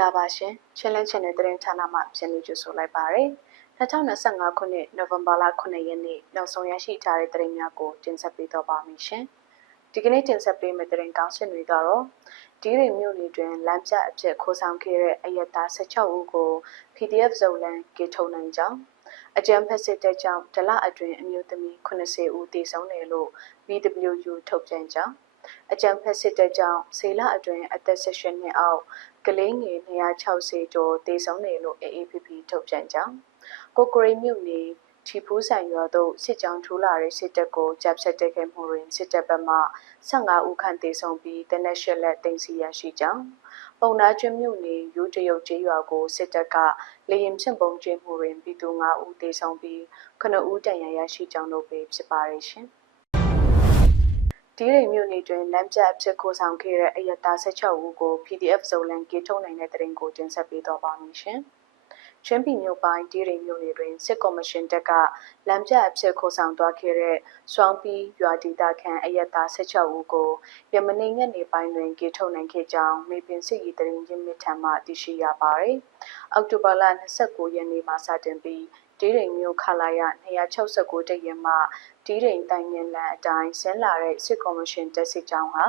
္ဂလာပါရှင်ချင်းလန်းချန်နယ်သတင်းဌာနမှပြန်လည်ကြိုဆိုလိုက်ပါရစေ2025ခုနှစ်နိုဝင်ဘာလ9ရက်နေ့နောက်ဆုံးရရှိထားတဲ့သတင်းများကိုတင်ဆက်ပေးတော့ပါမယ်ရှင်ဒီကနေ့တင်ဆက်ပေးမယ့်သတင်းကောင်းစင်တွေကတော့ဒီရီမြို့နယ်တွင်လမ်းပြအဖြစ်ခိုးဆောင်ခဲ့တဲ့အယက်သား16ဦးကို PDF ဇုံလန်ကေထုံနိုင်ကြောင်းအကြံဖက်စစ်တပ်ကြောင့်ဒလအတွင်အမျိုးသမီး80ဦးသေဆုံးတယ်လို့ BWU ထုတ်ပြန်ကြောင်းအကြံဖက်စစ်တပ်ကြောင့်ဆေလအတွင်အသက်16နှစ်အောက် ကလေးငယ်260ကျော်သေဆုံးတယ်လို့ AAPP ထုတ်ပြန်ကြောင်းကိုကရိမြို့နယ်ချီဖူးဆိုင်ရွာသို့စစ်ကြောင်းထိုးလာတဲ့စစ်တပ်ကိုတပ်ဆက်တိုက်ခိုက်မှုတွင်စစ်တပ်ဘက်မှ15ဦးခန့်သေဆုံးပြီးတနက်ရှက်လက်တင်စီရရှိကြောင်းပုံနာကျွမြို့နယ်ယူတရုတ်ကျေးရွာကိုစစ်တပ်ကလေရင်ဖြင့်ပုံကျင်းမှုတွင်ပြည်သူ9ဦးသေဆုံးပြီး9ဦးတန်ရာရရှိကြောင်းတို့ပဲဖြစ်ပါရဲ့ရှင် ဒီရိမ်မြို့နယ်တွင်လမ်းပြအဖြစ်ခိုးဆောင်ခဲ့တဲ့အယက်သား16ဦးကို PDF ဇုံလန်ကေထုံနိုင်တဲ့တရင်ကိုတင်ဆက်ပေးတော့ပါမယ်ရှင်။ချင်းပြည်မြို့ပိုင်းဒီရိမ်မြို့နယ်တွင်စစ်ကော်မရှင်တပ်ကလမ်းပြအဖြစ်ခိုးဆောင်သွားခဲ့တဲ့စွမ်းပီးရွာဒေသခံအယက်သား16ဦးကိုယမနေ့ညနေပိုင်းတွင်ကေထုံနိုင်ခဲ့ကြောင်းမေပင်စစ်ရေးတရင်ရင်းမြစ်ထံမှသိရှိရပါတယ်။အောက်တိုဘာလ29ရက်နေ့မှစတင်ပြီးဒီရိမ်မြို့ခလာရ269တရင်မှ ဒီရိမ်တိုင်ငင်လန်အတိုင်းဆင်းလာတဲ့စစ်ကော်မရှင်တပ်စစ်ကြောင်းဟာ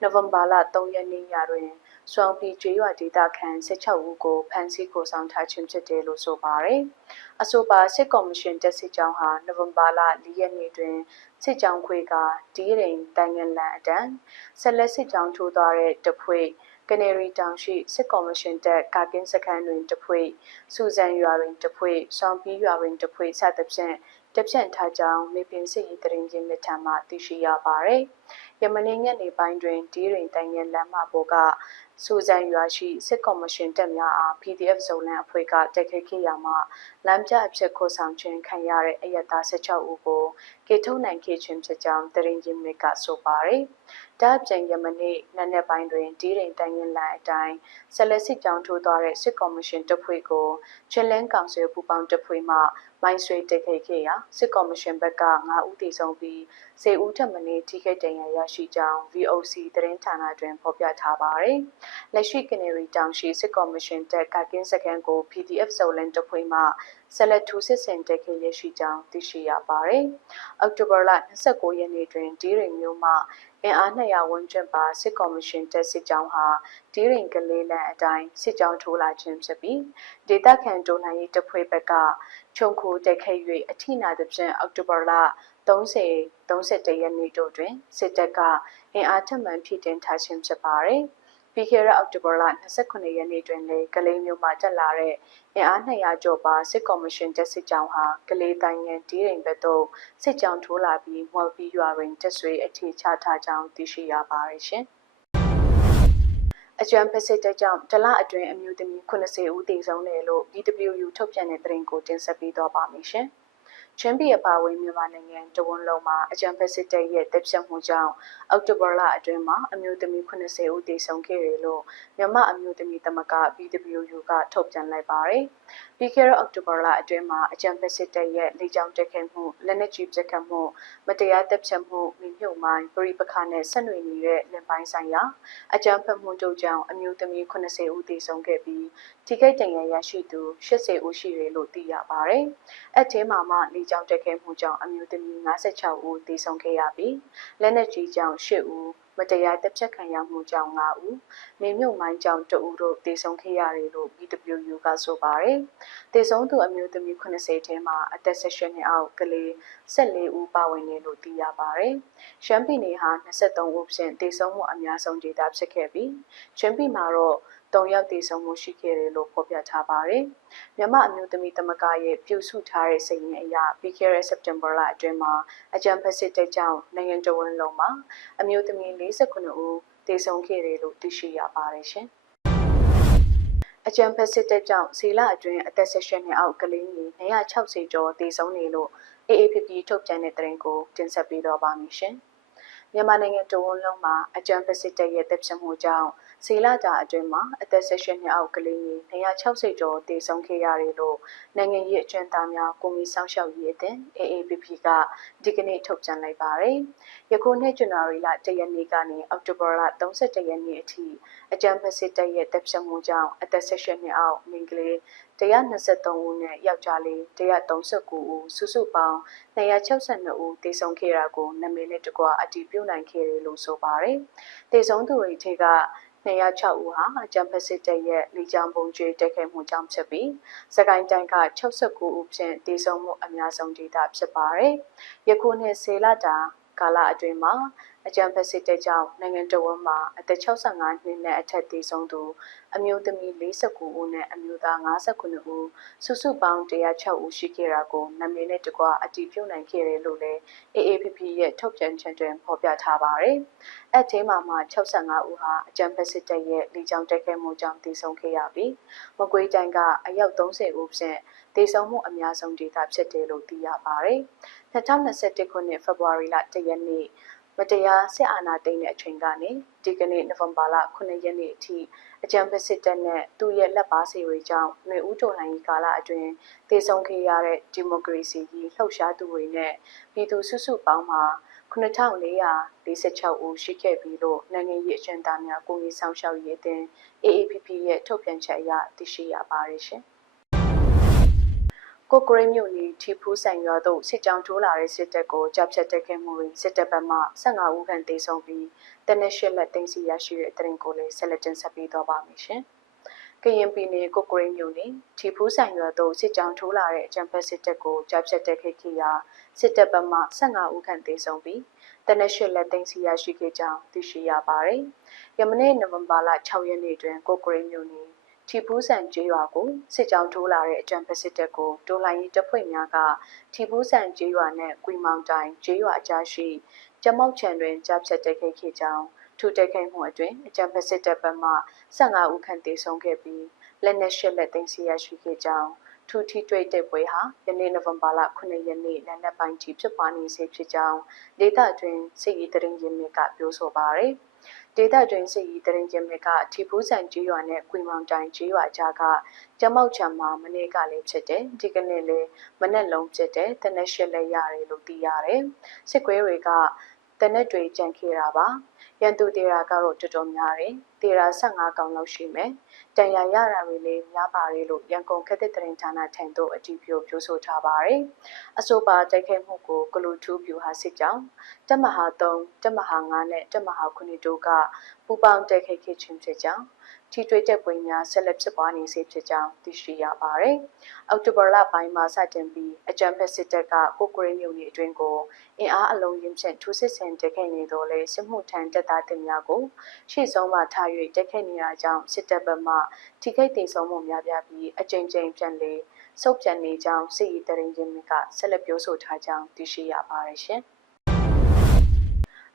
နိုဝင်ဘာလ3ရက်နေ့ညတွင်စွန်ပီကျွေးရွာဒေသခံ16ဦးကိုဖမ်းဆီးကိုဆောင်ထားခြင်းဖြစ်တယ်လို့ဆိုပါတယ်။အဆိုပါစစ်ကော်မရှင်တပ်စစ်ကြောင်းဟာနိုဝင်ဘာလ4ရက်နေ့တွင်စစ်ကြောင်းခွေကဒီရိမ်တိုင်ငင်လန်အတန်းဆက်လက်စစ်ကြောင်းထိုးသွားတဲ့တဖွဲ့ကနေရီတောင်ရှိစစ်ကော်မရှင်တပ်ကာကင်းစခန်းတွင်တဖွဲ့စူဇန်ရွာတွင်တဖွဲ့ဆောင်းပီးရွာတွင်တဖွဲ့စသဖြင့် တပြန့်ထားကြောင်းမေပင်စစ်ရေးတရင်ချင်းမြစ်ထံမှသိရှိရပါသည်။ယမနေ့ညနေပိုင်းတွင်ဒီရင်တိုင်ငယ်လမ်းမပေါ်ကစူဇန်ရွာရှိစစ်ကော်မရှင်တပ်များအား PDF ဇုံလန်အဖွဲ့ကတိုက်ခိုက်ခဲ့ရမှာလမ်းပြအဖြစ်ခိုးဆောင်ခြင်းခံရတဲ့အယက်သား16ဦးကိုကေထုံနိုင်ခဲ့ခြင်းဖြစ်ကြောင်းတရင်ချင်းမြစ်ကဆိုပါတယ်။ဒါ့အပြင်ယမနေ့နက်နက်ပိုင်းတွင်ဒီရင်တိုင်ငယ်လမ်းအတိုင်းဆက်လက်စစ်ကြောင်းထိုးသွားတဲ့စစ်ကော်မရှင်တပ်ဖွဲ့ကိုချင်းလန်းကောင်ဆယ်ပူပေါင်းတပ်ဖွဲ့မှမိုင်းဆွေတိုက်ခိုက်ခဲ့ရာစစ်ကော်မရှင်ဘက်က9ဦးသေဆုံးပြီး10ဦးထပ်မံထိခိုက်ဒဏ်ရာရရှိကြောင်း VOC သတင်းဌာနတွင်ဖော်ပြထားပါတယ်။လက်ရှိကနေရီတောင်ရှိစစ်ကော်မရှင်တပ်ကကင်းစခန်းကို PDF ဇိုလန်တဖွဲ့မှ ဆက်လက်ထူးစစ်ဆင်တိုက်ခိုက်ရရှိကြောင်းသိရှိရပါတယ်။အောက်တိုဘာလ29ရက်နေ့တွင်ဒီရိမ်မြို့မှအင်အား200ဝန်းကျင်ပါစစ်ကော်မရှင်တပ်စစ်ကြောင်းဟာဒီရင်ကလေးလန်အတိုင်းစစ်ကြောင်းထိုးလာခြင်းဖြစ်ပြီးဒေသခံဒိုနိုင်ရေးတပ်ဖွဲ့ဘက်ကခြုံခိုတိုက်ခိုက်၍အထိနာသဖြင့်အောက်တိုဘာလ30 31ရက်နေ့တို့တွင်စစ်တပ်ကအင်အားထပ်မံဖြည့်တင်းထားခြင်းဖြစ်ပါတယ်။ ပြီးခဲ့တဲ့အောက်တိုဘာလ29ရက်နေ့တွင်လည်းကလေးမျိုးမှတက်လာတဲ့အင်အား200ကျော်ပါစစ်ကော်မရှင်တပ်စစ်ကြောင်းဟာကလေးတိုင်းငယ်ဒီရင်ဘက်သို့စစ်ကြောင်းထိုးလာပြီးမော်ပြီးရွာတွင်တပ်ဆွေအခြေချထားကြောင်းသိရှိရပါတယ်ရှင်။အကြံဖက်စစ်တပ်ကြောင့်ဒလအတွင်းအမျိုးသမီး80ဦးသေဆုံးတယ်လို့ BWU ထုတ်ပြန်တဲ့သတင်းကိုတင်ဆက်ပေးသွားပါမယ်ရှင်။ ချင်းပြည်အပါအဝင်မြန်မာနိုင်ငံတဝန်လုံးမှာအကြံဖက်စစ်တပ်ရဲ့တပ်ဖြတ်မှုကြောင့်အောက်တိုဘာလအတွင်းမှာအမျိုးသမီး80ဦးသေဆုံးခဲ့တယ်လို့မြန်မာအမျိုးသမီးသမဂ္ဂ BWU ကထုတ်ပြန်လိုက်ပါတယ်။ ပြီးခဲ့တဲ့အောက်တိုဘာလအတွင်းမှာအကြံဖက်စစ်တပ်ရဲ့လေကြောင်းတိုက်ခိုက်မှုလက်နက်ကြီးပစ်ခတ်မှုမတရားတပ်ဖြတ်မှုမိမြုပ်မိုင်းပရိပခနဲ့ဆက်နွယ်နေတဲ့လင်ပိုင်းဆိုင်ရာအကြံဖက်မှုတို့ကြောင့်အမျိုးသမီး80ဦးသေဆုံးခဲ့ပြီးထိခိုက်ဒဏ်ရာရရှိသူ80ဦးရှိတယ်လို့သိရပါတယ်။အထဲမှာမှလေကြောင်းတိုက်ခိုက်မှုကြောင့်အမျိုးသမီး56ဦးသေဆုံးခဲ့ရပြီးလက်နက်ကြီးကြောင့်8ဦး မတရားတပ်ဖြတ်ခံရမှုကြောင့်9ဦးမေမြုပ်မိုင်းကြောင့်2ဦးတို့သေဆုံးခဲ့ရတယ်လို့ BWU ကဆိုပါတယ်။သေဆုံးသူအမျိုးသမီး80ထဲမှာအသက်16နှစ်အောက်ကလေး14ဦးပါဝင်တယ်လို့သိရပါတယ်။ရှမ်းပြည်နယ်ဟာ23ဦးဖြင့်သေဆုံးမှုအများဆုံးဒေသဖြစ်ခဲ့ပြီးရှမ်းပြည်မှာတော့ ၃ယောက်တည်ဆုံမှုရှိခဲ့တယ်လို့ဖော်ပြထားပါတယ်။မြန်မာအမျိုးသမီးသမဂ္ဂရဲ့ပြုစုထားတဲ့စာရင်းအရပြီးခဲ့တဲ့စက်တင်ဘာလအတွင်းမှာအကြံဖက်စစ်တပ်ကြောင့်နိုင်ငံတော်ဝန်လုံးမှာအမျိုးသမီး49ဦးတည်ဆုံခဲ့တယ်လို့သိရှိရပါတယ်ရှင်။အကြံဖက်စစ်တပ်ကြောင့်ဇီလအတွင်းအသက်16နှစ်အောက်ကလေးငယ်260ကျော်တည်ဆုံနေလို့ AAPP ထုတ်ပြန်တဲ့သတင်းကိုတင်ဆက်ပေးတော့ပါမယ်ရှင်။ မြန်မာနိုင်ငံတဝန်းလုံးမှာအကြမ်းဖက်စစ်တပ်ရဲ့တပ်ဖြတ်မှုကြောင့်ဇေလတာအတွင်းမှာအသက်16နှစ်အောက်ကလေးကြီး260ကျော်တေဆုံးခဲ့ရတယ်လို့နိုင်ငံရေးအကျဉ်းသားများကိုမီဆောင်ရှောက်ရေးအသင်း AAPP ကဒီကနေ့ထုတ်ပြန်လိုက်ပါတယ်။ယခုနှစ်ဇန်နဝါရီလ1ရက်နေ့ကနေအောက်တိုဘာလ31ရက်နေ့အထိ အကြမ်းဖက်စစ်တပ်ရဲ့တပ်ဖြတ်မှုကြောင့်အသက်16နှစ်အောက်မိန်းကလေး123ဦးနဲ့ယောက်ျားလေး139ဦးစုစုပေါင်း262ဦးတေဆုံးခဲ့တာကိုနာမည်နဲ့တကွအတည်ပြုနိုင်ခဲ့တယ်လို့ဆိုပါတယ်။တေဆုံးသူတွေထဲက206ဦးဟာအကြံဖက်စစ်တပ်ရဲ့လေကြောင်းပုံကျွေးတိုက်ခိုက်မှုကြောင့်ဖြစ်ပြီးစကိုင်းတိုင်းက69ဦးဖြင့်တေဆုံးမှုအများဆုံးဒေသဖြစ်ပါတယ်။ယခုနှစ်ဆေလတာ ကာလအတွင်းမှာအကြံဖက်စစ်တပ်ကြောင့်နိုင်ငံတော်ဝန်မှာအသက်65နှစ်နဲ့အထက်သေဆုံးသူအမျိုးသမီး49ဦးနဲ့အမျိုးသား59ဦးစုစုပေါင်း106ဦးရှိခဲ့တာကိုနာမည်နဲ့တကွအတည်ပြုနိုင်ခဲ့တယ်လို့လည်း AAPP ရဲ့ထုတ်ပြန်ချက်တွင်ဖော်ပြထားပါတယ်။အဲ့ဒီမှာမှ65ဦးဟာအကြံဖက်စစ်တပ်ရဲ့လေကြောင်းတိုက်ခိုက်မှုကြောင့်သေဆုံးခဲ့ရပြီးမကွေးတိုင်းကအယောက်30ဦးဖြင့် သေဆုံးမှုအများဆုံးဒေသဖြစ်တယ်လို့သိရပါတယ်။2021ခုနှစ်ဖေဖော်ဝါရီလ1ရက်နေ့မတရားစစ်အာဏာသိမ်းတဲ့အချိန်ကနေဒီကနေ့နိုဝင်ဘာလ9ရက်နေ့အထိအကြံဖက်စစ်တပ်နဲ့သူ့ရဲ့လက်ပါစီတွေကြောင့်ຫນွေဦးတော်လှန်ရေးကာလအတွင်းတည်ဆုံခဲ့ရတဲ့ဒီမိုကရေစီကြီးလှုပ်ရှားသူတွေနဲ့ပြည်သူစုစုပေါင်းမှာ9446ဦးရှိခဲ့ပြီလို့နိုင်ငံရေးအကျဉ်းသားများကိုယ်ရေးဆောင်ရှောက်ရေးအသင်း AAPP ရဲ့ထုတ်ပြန်ချက်အရသိရှိရပါတယ်ရှင်။ ကိုကရိတ်မြို့နယ်ထီဖူးဆိုင်ရွာသို့စစ်ကြောင်းထိုးလာတဲ့စစ်တပ်ကိုကြောက်ဖြတ်တက်ခဲ့မှုတွင်စစ်တပ်ဘက်မှ15ဦးခန့်သေဆုံးပြီးတနက်ရှစ်လက်သိမ်းဆီရရှိတဲ့တရင်ကိုလည်းဆက်လက်တင်ဆက်ပေးတော့ပါမယ်ရှင်။ကရင်ပြည်နယ်ကိုကရိတ်မြို့နယ်ထီဖူးဆိုင်ရွာသို့စစ်ကြောင်းထိုးလာတဲ့အကြံဖက်စစ်တပ်ကိုကြောက်ဖြတ်တက်ခဲ့ခဲ့ရာစစ်တပ်ဘက်မှ15ဦးခန့်သေဆုံးပြီးတနက်ရှစ်လက်သိမ်းဆီရရှိခဲ့ကြောင်းသိရှိရပါတယ်။ယမနေ့နိုဝင်ဘာလ6ရက်နေ့တွင်ကိုကရိတ်မြို့နယ် ထီပူးဆန်ကျေးရွာကိုစစ်ကြောင်းထိုးလာတဲ့အကြံဖက်စစ်တပ်ကိုတိုလိုင်းရေးတပ်ဖွဲ့များကထီပူးဆန်ကျေးရွာနဲ့ကွီမောင်တိုင်ကျေးရွာအကြားရှိကျမောက်ချံတွင်ကြားဖြတ်တိုက်ခိုက်ခဲ့ကြောင်းထူတိုက်ခိုက်မှုအတွင်းအကြံဖက်စစ်တပ်ဘက်မှ15ဦးခန့်သေဆုံးခဲ့ပြီးလက်နက်ရှစ်လက်သိမ်းဆီးရရှိခဲ့ကြောင်းထူထီတွေ့တဲ့ပွဲဟာယနေ့နိုဝင်ဘာလ9ရက်နေ့နံနက်ပိုင်းထိဖြစ်ပွားနေစေဖြစ်ကြောင်းဒေသတွင်စစ်ရေးတရင်ရင်းမြစ်ကပြောဆိုပါရယ်။ ဒေသတွင်းစစ်ရေးတရင်ကျင်းမြစ်ကထီဖူးဆန်ကြီးရွာနဲ့ကွေမောင်တိုင်ကြီးရွာကြားကကျမောက်ချံမှာမနေ့ကလည်းဖြစ်တယ်ဒီကနေ့လည်းမနေ့လုံးဖြစ်တယ်တနက်ရှစ်လည်းရတယ်လို့သိရတယ်စစ်ကွဲတွေကတနက်တွေကြံခဲ့တာပါ ရန်သူတေရာကတော့တော်တော်များတယ်တေရာ15កောင်လောက်ရှိမယ်တန်ရာရတာတွေလည်းများပါတယ်လို့ရန်ကုန်ခက်တဲ့တရင်ဌာနထံသို့အတည်ပြုပြောဆိုထားပါတယ်အဆိုပါတိုက်ခိုက်မှုကိုကလူထူးပြူဟာစစ်ကြောင်းတက်မဟာ3တက်မဟာ9နဲ့တက်မဟာ9တို့ကပူပေါင်းတိုက်ခိုက်ခဲ့ခြင်းဖြစ်ကြောင်း ထိတွေ့တဲ့ပွဲများဆက်လက်ဖြစ်ပွားနေစေဖြစ်ကြောင်းသိရှိရပါတယ်။အောက်တိုဘာလပိုင်းမှာစတင်ပြီးအကြံဖက်စစ်တပ်ကကိုကိုရီမြို့နယ်အတွင်းကိုအင်အားအလုံးရင်းဖြင့်ထူးစစ်ဆင်တိုက်ခိုက်နေတော့လဲစစ်မှုထမ်းတပ်သားတင်များကိုရှေ့ဆုံးမှထား၍တိုက်ခိုက်နေတာကြောင့်စစ်တပ်ဘက်မှထိခိုက်ဒေဆုံးမှုများပြားပြီးအကြိမ်ကြိမ်ပြန်လေစုပ်ပြန်နေကြောင်းစစ်ရေးတရင်ရင်းမြစ်ကဆက်လက်ပြောဆိုထားကြောင်းသိရှိရပါတယ်ရှင်။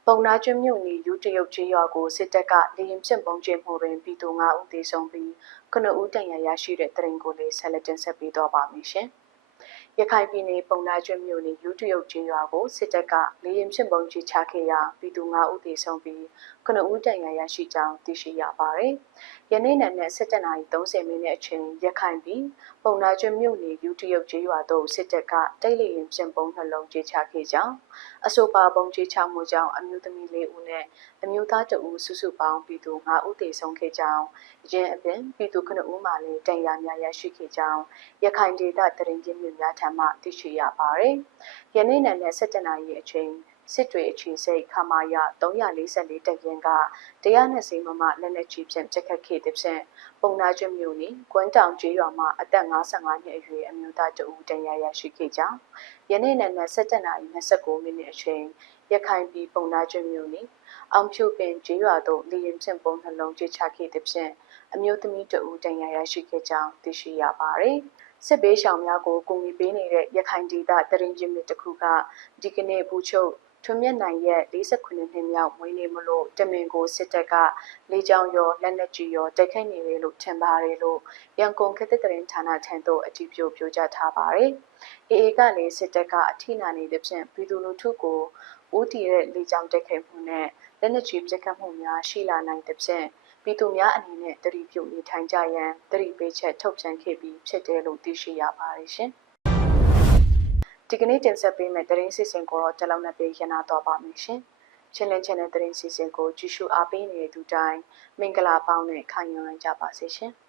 ပုံနာကျွမြို့နယ်ယူတရုတ်ကျေးရွာကိုစစ်တပ်ကလေရင်ဖြင့်ပုံကျင်းမှုတွင်ပြည်သူ9ဦးသေဆုံးပြီး9ဦးတန်ရာရရှိတဲ့တရင်ကိုလည်းဆက်လက်တင်ဆက်ပေးတော့ပါမယ်ရှင်။ရခိုင်ပြည်နယ်ပုံနာကျွမြို့နယ်ယူတရုတ်ကျေးရွာကိုစစ်တပ်ကလေရင်ဖြင့်ပုံကျင်းချခဲ့ရာပြည်သူ9ဦးသေဆုံးပြီး 9ဦးတန်ရာရရှိကြောင်းသိရှိရပါတယ်။ယနေ့နံနက်7:30မိနစ်အချိန်ရခိုင်ပြည်ပုံနာကျွမြို့နယ်ယူတရုတ်ကျေးရွာသို့စစ်တပ်ကတိုက်လေရင်ဖြင့်ပုံနှလုံးကျင်းချခဲ့ကြောင်းအဆိုပါပုံကြီးချမှုကြောင့်အမျိုးသမီး၄ဦးနဲ့အမျိုးသား2ဦးစုစုပေါင်းပြည်သူ5ဦးသေဆုံးခဲ့ကြောင်းရင်းအပြင်ပြည်သူ9ဦးမှလည်းတန်ရာများရရှိခဲ့ကြောင်းရခိုင်ဒေသတရင်ချင်းများထံမှသိရှိရပါတယ်။ယနေ့နံနက်7:00နာရီအချိန် စစ်တွေအခြေစိတ်ခမာယ344တက်ရင်ကတရားနဲ့စိမမလက်လက်ကြီးဖြင့်ပြက်ခတ်ခဲ့တဲ့ဖြင့်ပုံနာကျွမြို့နယ်ကွမ်းတောင်ကျေးရွာမှာအသက်55နှစ်အရွယ်အမျိုးသားတဦးတန်ရာရရှိခဲ့ကြောင်းယနေ့နံနက်7:29မိနစ်အချိန်ရခိုင်ပြည်ပုံနာကျွမြို့နယ်အောင်ဖြူပင်ကျေးရွာသို့လေရင်ဖြင့်ပုံနှလုံးကျချခဲ့တဲ့ဖြင့်အမျိုးသမီးတဦးတန်ရာရရှိခဲ့ကြောင်းသိရှိရပါတယ်။စစ်ဘေးရှောင်များကိုကူညီပေးနေတဲ့ရခိုင်ဒေသတရင်ချင်းမြစ်တစ်ခုကဒီကနေ့ဘူချုပ် ထွန်းမြတ်နိုင်ရဲ့48နှစ်မြောက်မွေးနေ့မလို့တမင်ကိုစစ်တပ်ကလေကြောင်းရောလက်နက်ကြီးရောတိုက်ခိုက်နေတယ်လို့ထင်ပါတယ်လို့ရန်ကုန်ခေတ်သစ်တရင်ဌာနထံသို့အကြည့်ပြုပြောကြားထားပါတယ်။အေအေကလည်းစစ်တပ်ကအထိနာနေတဲ့ဖြင့်ပြည်သူလူထုကိုဦးတည်တဲ့လေကြောင်းတိုက်ခိုက်မှုနဲ့လက်နက်ကြီးပစ်ခတ်မှုများရှိလာနိုင်သဖြင့်ပြည်သူများအနေနဲ့တတိပြုနေထိုင်ကြရန်တတိပေးချက်ထုတ်ပြန်ခဲ့ပြီးဖြစ်တယ်လို့သိရှိရပါတယ်ရှင်။ ဒီကနေ့တင်ဆက်ပေးမယ့်သတင်းစီစဉ်ကိုတော့တလုံးနဲ့ပေးရနာတော့ပါမယ်ရှင်။ Channel Channel သတင်းစီစဉ်ကိုကြည့်ရှုအားပေးနေတဲ့သူတိုင်းမင်္ဂလာပေါင်းနဲ့ခံယူနိုင်ကြပါစေရှင်။